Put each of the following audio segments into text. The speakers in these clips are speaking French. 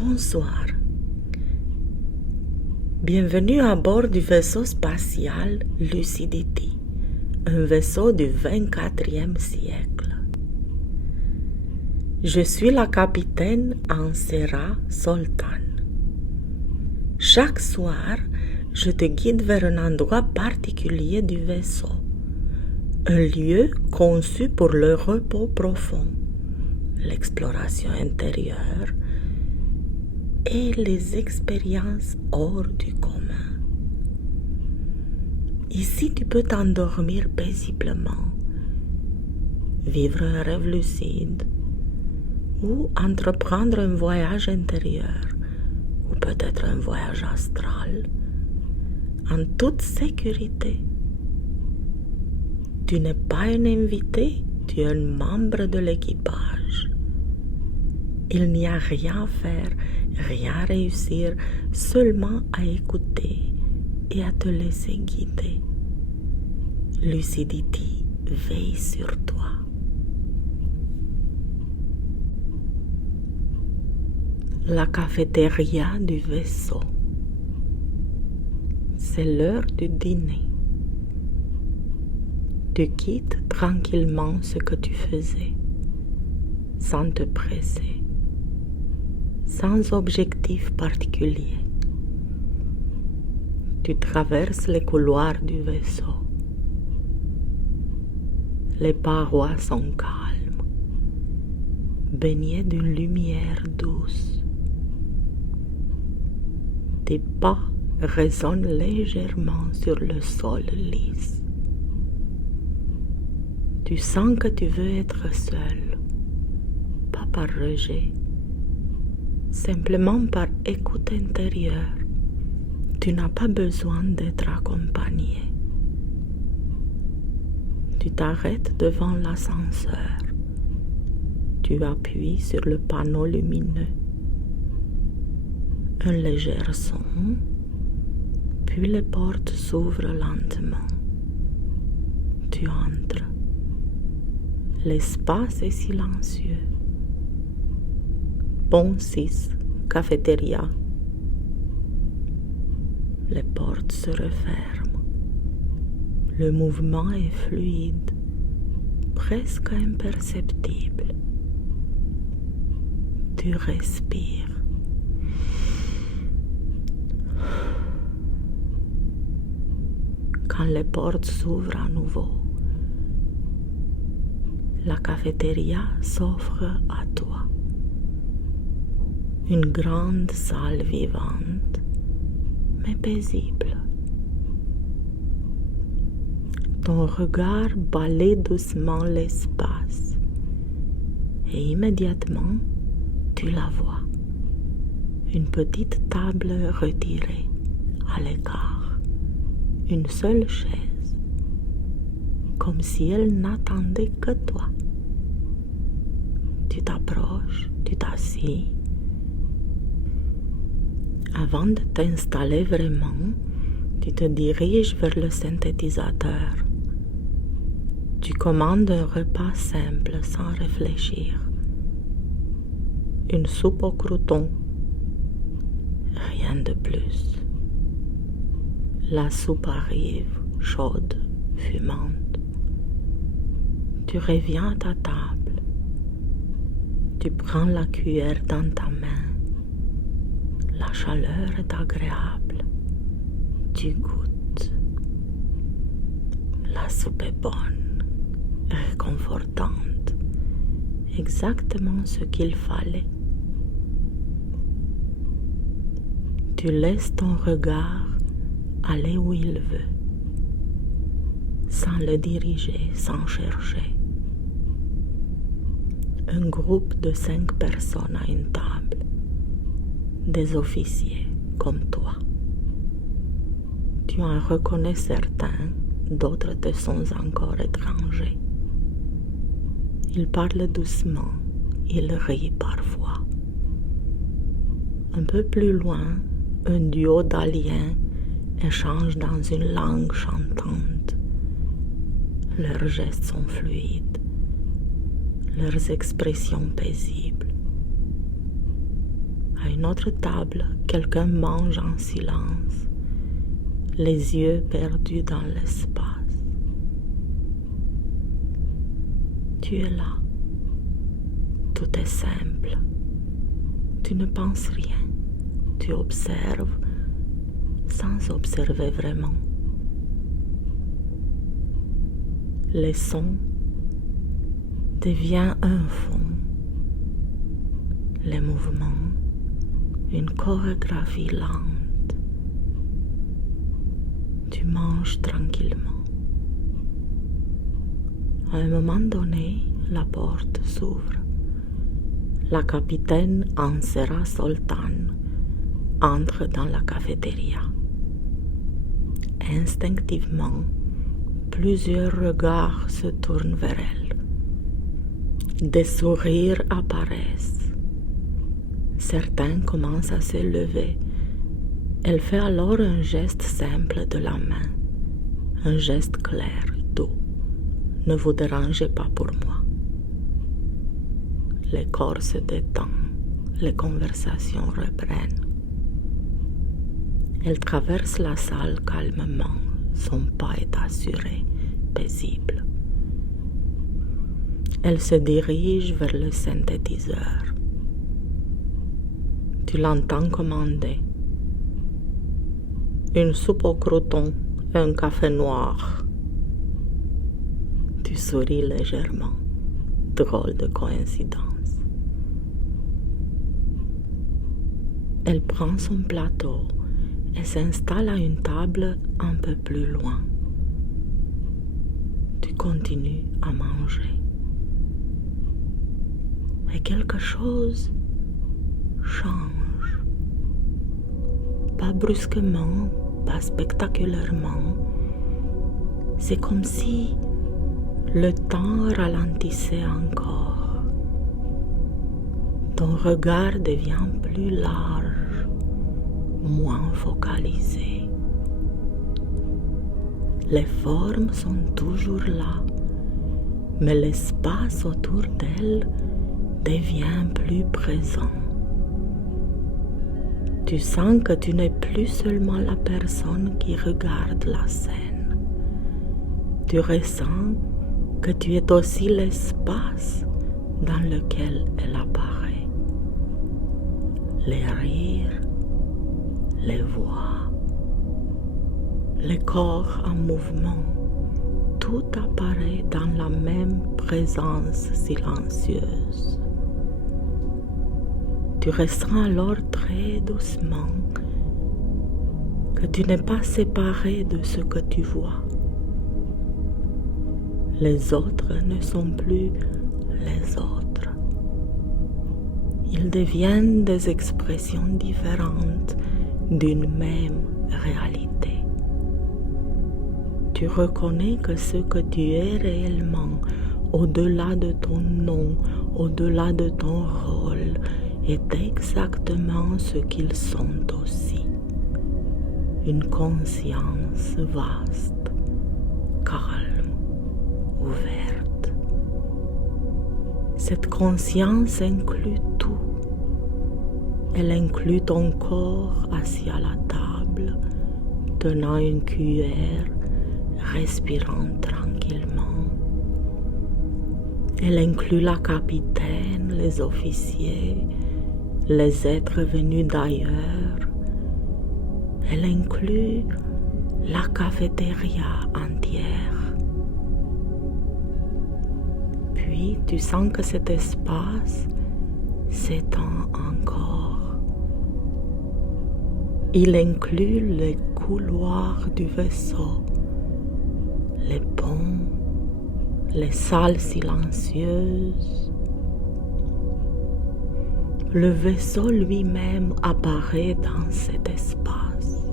Bonsoir. Bienvenue à bord du vaisseau spatial Lucidity, un vaisseau du 24e siècle. Je suis la capitaine Ansera Soltan. Chaque soir, je te guide vers un endroit particulier du vaisseau, un lieu conçu pour le repos profond, l'exploration intérieure et les expériences hors du commun. Ici, tu peux t'endormir paisiblement, vivre un rêve lucide ou entreprendre un voyage intérieur ou peut-être un voyage astral en toute sécurité. Tu n'es pas un invité, tu es un membre de l'équipage. Il n'y a rien à faire, rien à réussir, seulement à écouter et à te laisser guider. Lucidity veille sur toi. La cafétéria du vaisseau. C'est l'heure du dîner. Tu quittes tranquillement ce que tu faisais, sans te presser, sans objectif particulier. Tu traverses les couloirs du vaisseau. Les parois sont calmes, baignées d'une lumière douce. Tes pas résonnent légèrement sur le sol lisse. Tu sens que tu veux être seul, pas par rejet, simplement par écoute intérieure. Tu n'as pas besoin d'être accompagné. Tu t'arrêtes devant l'ascenseur. Tu appuies sur le panneau lumineux. Un léger son, puis les portes s'ouvrent lentement. Tu entres. L'espace est silencieux. Pont 6, cafétéria. Les portes se referment. Le mouvement est fluide, presque imperceptible. Tu respires. Quand les portes s'ouvrent à nouveau, la cafétéria s'offre à toi. Une grande salle vivante, mais paisible. Ton regard balaie doucement l'espace et immédiatement, tu la vois. Une petite table retirée à l'écart. Une seule chaise, comme si elle n'attendait que toi. Tu t'approches, tu t'assis. Avant de t'installer vraiment, tu te diriges vers le synthétisateur. Tu commandes un repas simple sans réfléchir. Une soupe au crouton. Rien de plus. La soupe arrive, chaude, fumante. Tu reviens à ta table. Tu prends la cuillère dans ta main. La chaleur est agréable. Tu goûtes. La soupe est bonne, réconfortante. Exactement ce qu'il fallait. Tu laisses ton regard aller où il veut, sans le diriger, sans chercher. Un groupe de 5 personnes à une table, des officiers comme toi. Tu en reconnais certains, d'autres te sont encore étrangers. Ils parlent doucement, ils rient parfois. Un peu plus loin, un duo d'aliens échangent dans une langue chantante. Leurs gestes sont fluides, leurs expressions paisibles. À une autre table, quelqu'un mange en silence, les yeux perdus dans l'espace. Tu es là. Tout est simple. Tu ne penses rien. Tu observes sans observer vraiment. Les sons deviennent un fond. Les mouvements, une chorégraphie lente. Tu manges tranquillement. À un moment donné, la porte s'ouvre. La capitaine Ansera Soltan entre dans la cafétéria. Instinctivement, plusieurs regards se tournent vers elle. Des sourires apparaissent. Certains commencent à se lever. Elle fait alors un geste simple de la main, un geste clair, doux. Ne vous dérangez pas pour moi. Le corps se détend, les conversations reprennent. Elle traverse la salle calmement, son pas est assuré, paisible. Elle se dirige vers le synthétiseur. Tu l'entends commander. Une soupe au croûton et un café noir. Tu souris légèrement. Drôle de coïncidence. Elle prend son plateau et s'installe à une table un peu plus loin. Tu continues à manger. Et quelque chose change. Pas brusquement, pas spectaculairement. C'est comme si le temps ralentissait encore. Ton regard devient plus large, moins focalisé. Les formes sont toujours là, mais l'espace autour d'elles devient plus présent. Tu sens que tu n'es plus seulement la personne qui regarde la scène. Tu ressens que tu es aussi l'espace dans lequel elle apparaît. Les rires, les voix, les corps en mouvement, tout apparaît dans la même présence silencieuse. Tu ressens alors très doucement que tu n'es pas séparé de ce que tu vois. Les autres ne sont plus les autres. Ils deviennent des expressions différentes d'une même réalité. Tu reconnais que ce que tu es réellement, au-delà de ton nom, au-delà de ton rôle, est exactement ce qu'ils sont aussi. Une conscience vaste, calme, ouverte. Cette conscience inclut tout. Elle inclut ton corps assis à la table, tenant une cuillère, respirant tranquillement. Elle inclut la capitaine, les officiers, les êtres venus d'ailleurs. Elle inclut la cafétéria entière. Puis tu sens que cet espace s'étend encore. Il inclut les couloirs du vaisseau, les ponts, les salles silencieuses. Le vaisseau lui-même apparaît dans cet espace,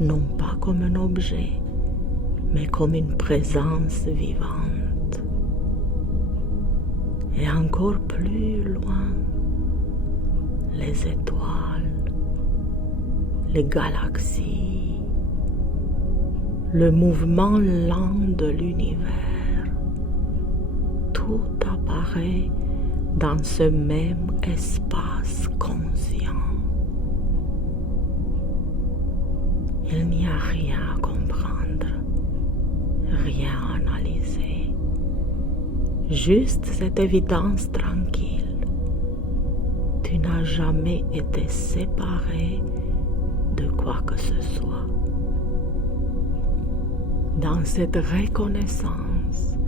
non pas comme un objet, mais comme une présence vivante. Et encore plus loin, les étoiles, les galaxies, le mouvement lent de l'univers, tout apparaît dans ce même espace conscient. Il n'y a rien à comprendre, rien à analyser, juste cette évidence tranquille. Tu n'as jamais été séparé de quoi que ce soit. Dans cette reconnaissance,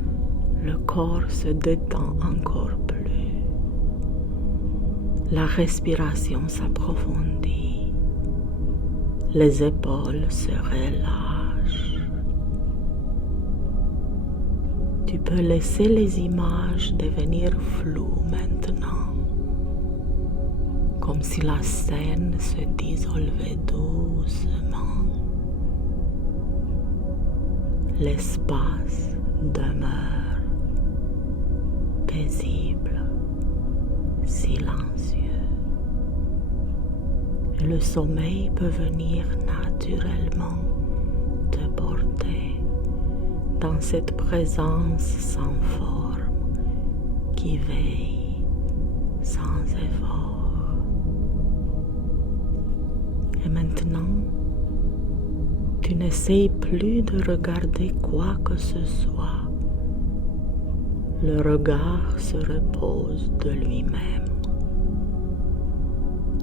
le corps se détend encore plus. La respiration s'approfondit. Les épaules se relâchent. Tu peux laisser les images devenir floues maintenant, comme si la scène se dissolvait doucement. L'espace demeure paisible, silencieux. Et le sommeil peut venir naturellement te porter dans cette présence sans forme qui veille sans effort. Et maintenant, tu n'essayes plus de regarder quoi que ce soit. Le regard se repose de lui-même.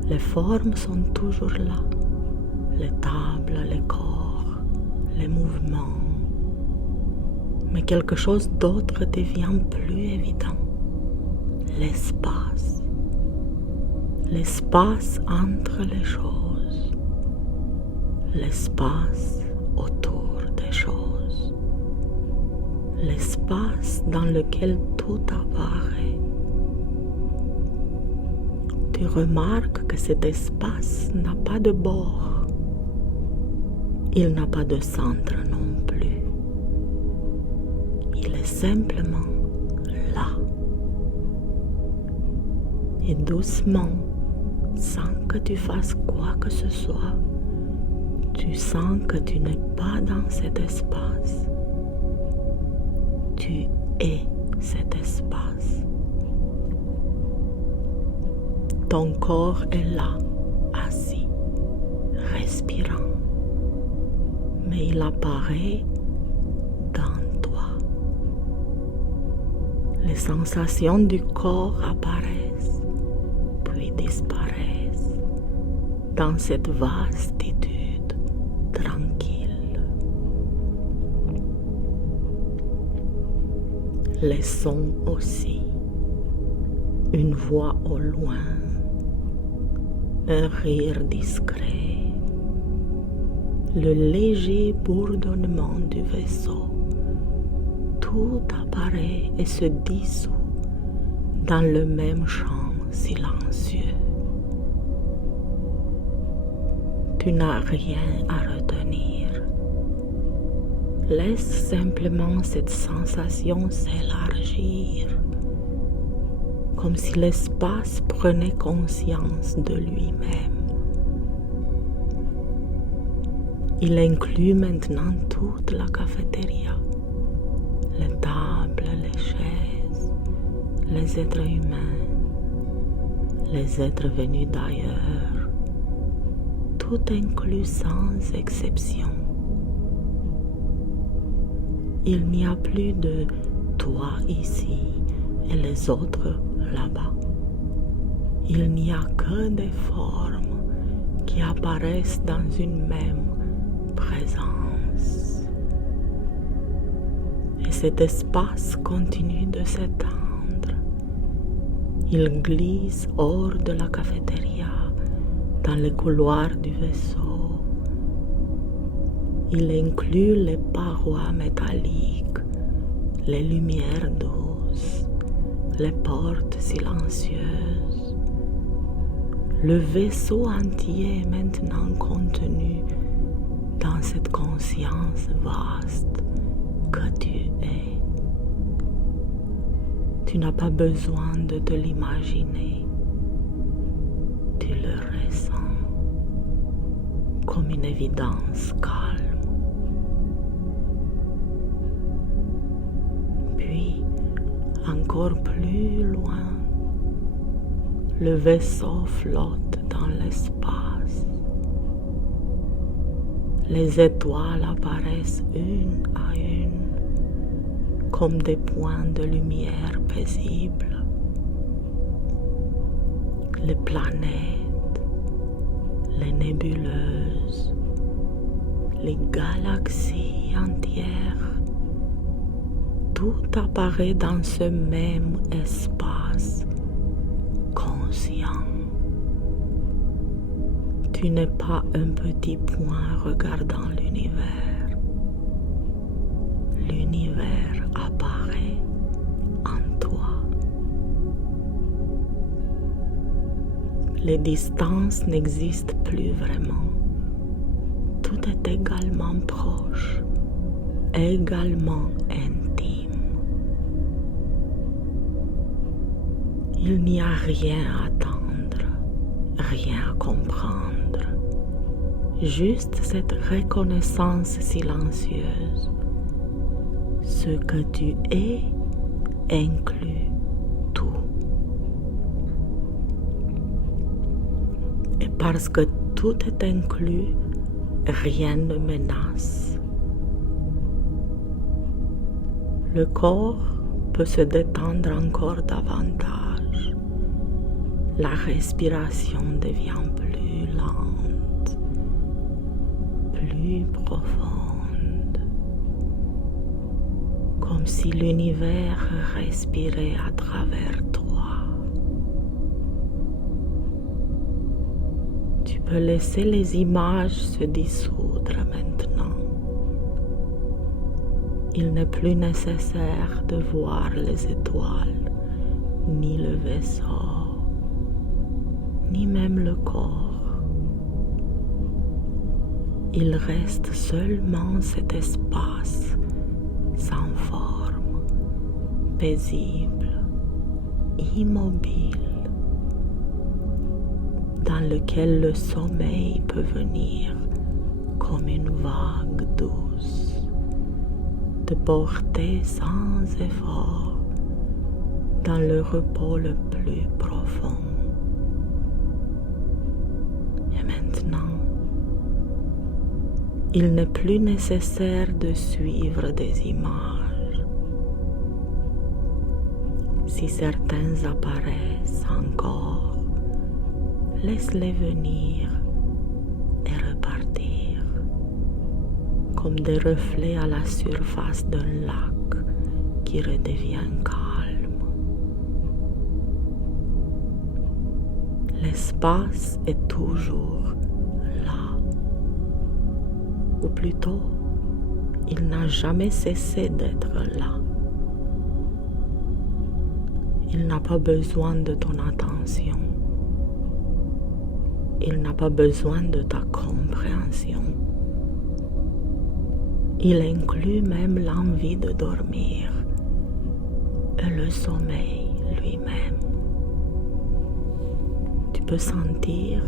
Les formes sont toujours là, les tables, les corps, les mouvements. Mais quelque chose d'autre devient plus évident. L'espace. L'espace entre les choses. L'espace autour des choses. L'espace dans lequel tout apparaît. Tu remarques que cet espace n'a pas de bord. Il n'a pas de centre non plus. Il est simplement là. Et doucement, sans que tu fasses quoi que ce soit, tu sens que tu n'es pas dans cet espace. Tu es cet espace. Ton corps est là, assis, respirant. Mais il apparaît dans toi. Les sensations du corps apparaissent, puis disparaissent dans cette vastitude tranquille. Les sons aussi, une voix au loin, un rire discret, le léger bourdonnement du vaisseau, tout apparaît et se dissout dans le même chant silencieux. Tu n'as rien à retenir. Laisse simplement cette sensation s'élargir, comme si l'espace prenait conscience de lui-même. Il inclut maintenant toute la cafétéria, les tables, les chaises, les êtres humains, les êtres venus d'ailleurs, tout inclus sans exception. Il n'y a plus de toi ici et les autres là-bas. Il n'y a que des formes qui apparaissent dans une même présence. Et cet espace continue de s'étendre. Il glisse hors de la cafétéria, dans les couloirs du vaisseau. Il inclut les parois métalliques, les lumières douces, les portes silencieuses. Le vaisseau entier est maintenant contenu dans cette conscience vaste que tu es. Tu n'as pas besoin de te l'imaginer. Tu le ressens comme une évidence calme. Puis, encore plus loin, Le vaisseau flotte dans l'espace. Les étoiles apparaissent une à une comme des points de lumière paisibles. Les planètes, les nébuleuses, les galaxies entières, tout apparaît dans ce même espace conscient. Tu n'es pas un petit point regardant l'univers. L'univers apparaît en toi. Les distances n'existent plus vraiment. Tout est également proche, également intime. Il n'y a rien à attendre, rien à comprendre. Juste cette reconnaissance silencieuse. Ce que tu es inclut tout. Et parce que tout est inclus, rien ne menace. Le corps peut se détendre encore davantage. La respiration devient plus lente, plus profonde, comme si l'univers respirait à travers toi. Tu peux laisser les images se dissoudre maintenant. Il n'est plus nécessaire de voir les étoiles, ni le vaisseau, ni même le corps. Il reste seulement cet espace sans forme, paisible, immobile, dans lequel le sommeil peut venir comme une vague douce, te porter sans effort dans le repos le plus profond. Et maintenant, il n'est plus nécessaire de suivre des images. Si certains apparaissent encore, laisse-les venir et repartir, comme des reflets à la surface d'un lac qui redevient calme. L'espace est toujours là, ou plutôt, il n'a jamais cessé d'être là. Il n'a pas besoin de ton attention. Il n'a pas besoin de ta compréhension. Il inclut même l'envie de dormir et le sommeil lui-même. Tu peux sentir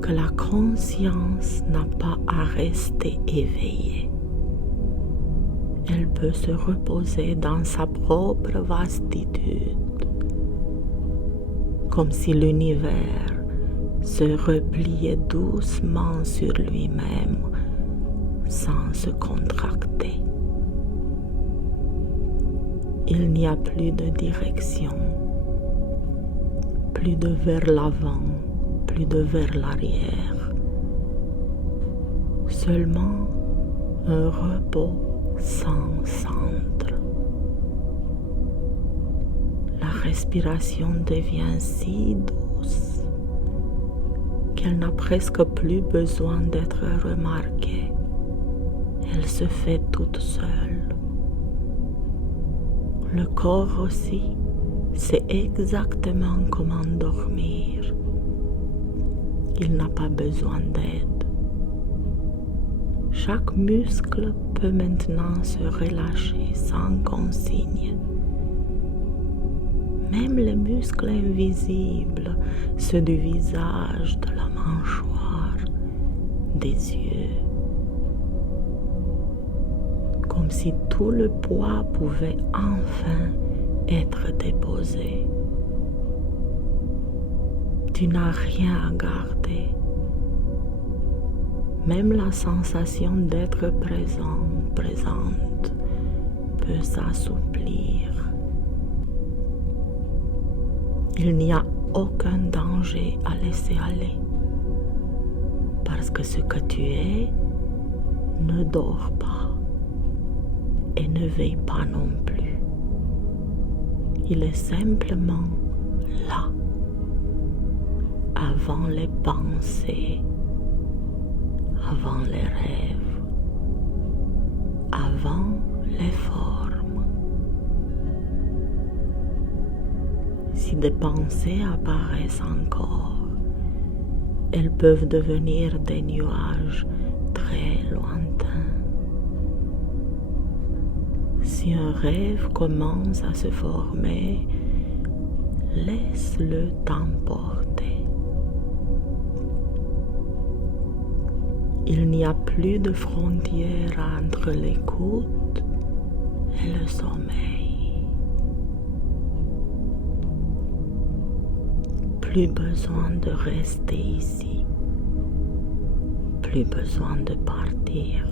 que la conscience n'a pas à rester éveillée. Elle peut se reposer dans sa propre vastitude, comme si l'univers se repliait doucement sur lui-même sans se contracter. Il n'y a plus de direction, plus de vers l'avant, plus de vers l'arrière, seulement un repos sans centre. La respiration devient si douce qu'elle n'a presque plus besoin d'être remarquée. Elle se fait toute seule. Le corps aussi sait exactement comment dormir. Il n'a pas besoin d'aide. Chaque muscle peut maintenant se relâcher sans consigne. Même les muscles invisibles, ceux du visage, de la mâchoire, des yeux. Comme si tout le poids pouvait enfin être déposé. Tu n'as rien à garder. Même la sensation d'être présente, peut s'assouplir. Il n'y a aucun danger à laisser aller, parce que ce que tu es ne dort pas et ne veille pas non plus. Il est simplement là, avant les pensées, avant les rêves, avant les formes. Si des pensées apparaissent encore, elles peuvent devenir des nuages très lointains. Si un rêve commence à se former, laisse-le t'emporter. Il n'y a plus de frontière entre l'écoute et le sommeil. Plus besoin de rester ici. Plus besoin de partir.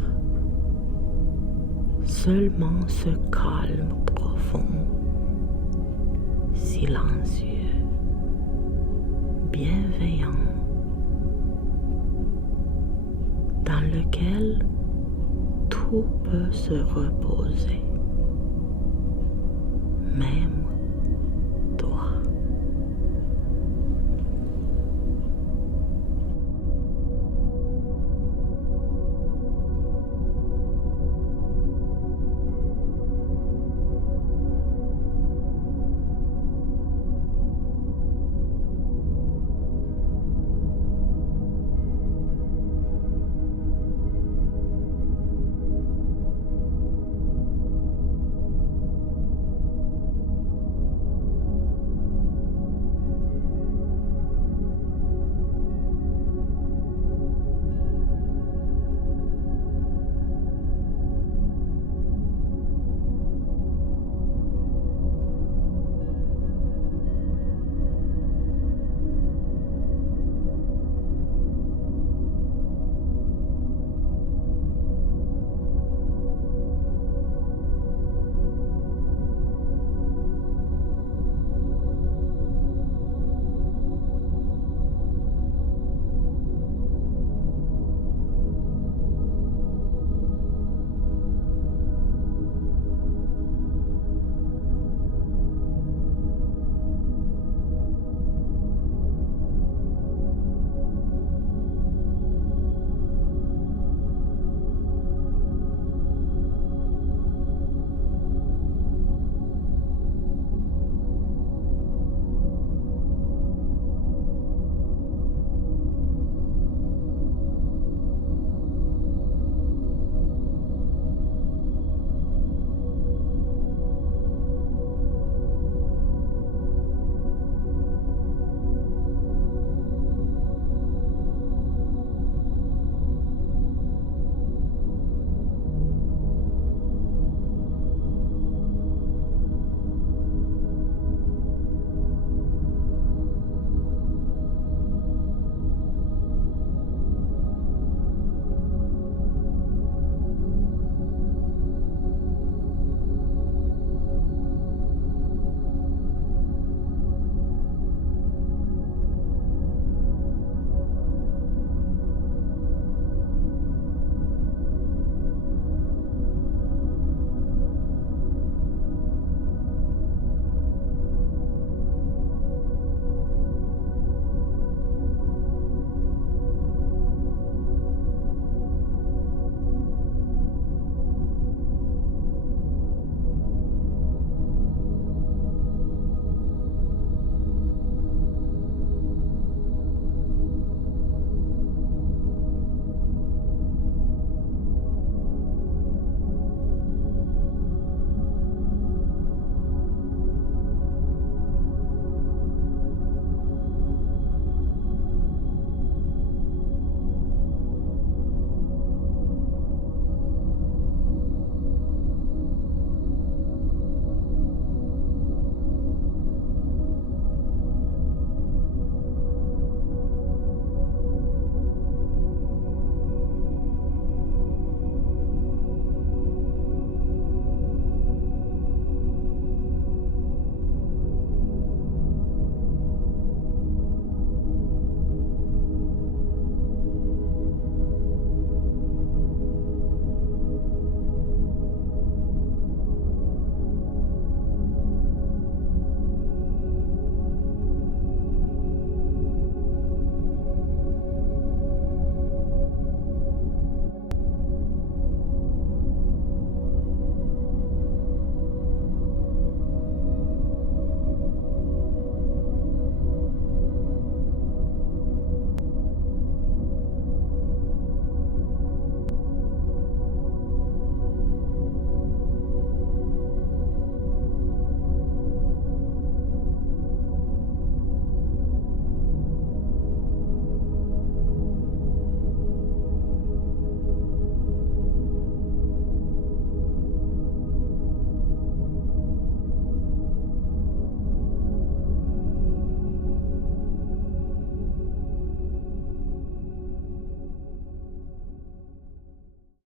Seulement ce calme profond, silencieux, bienveillant, dans lequel tout peut se reposer, même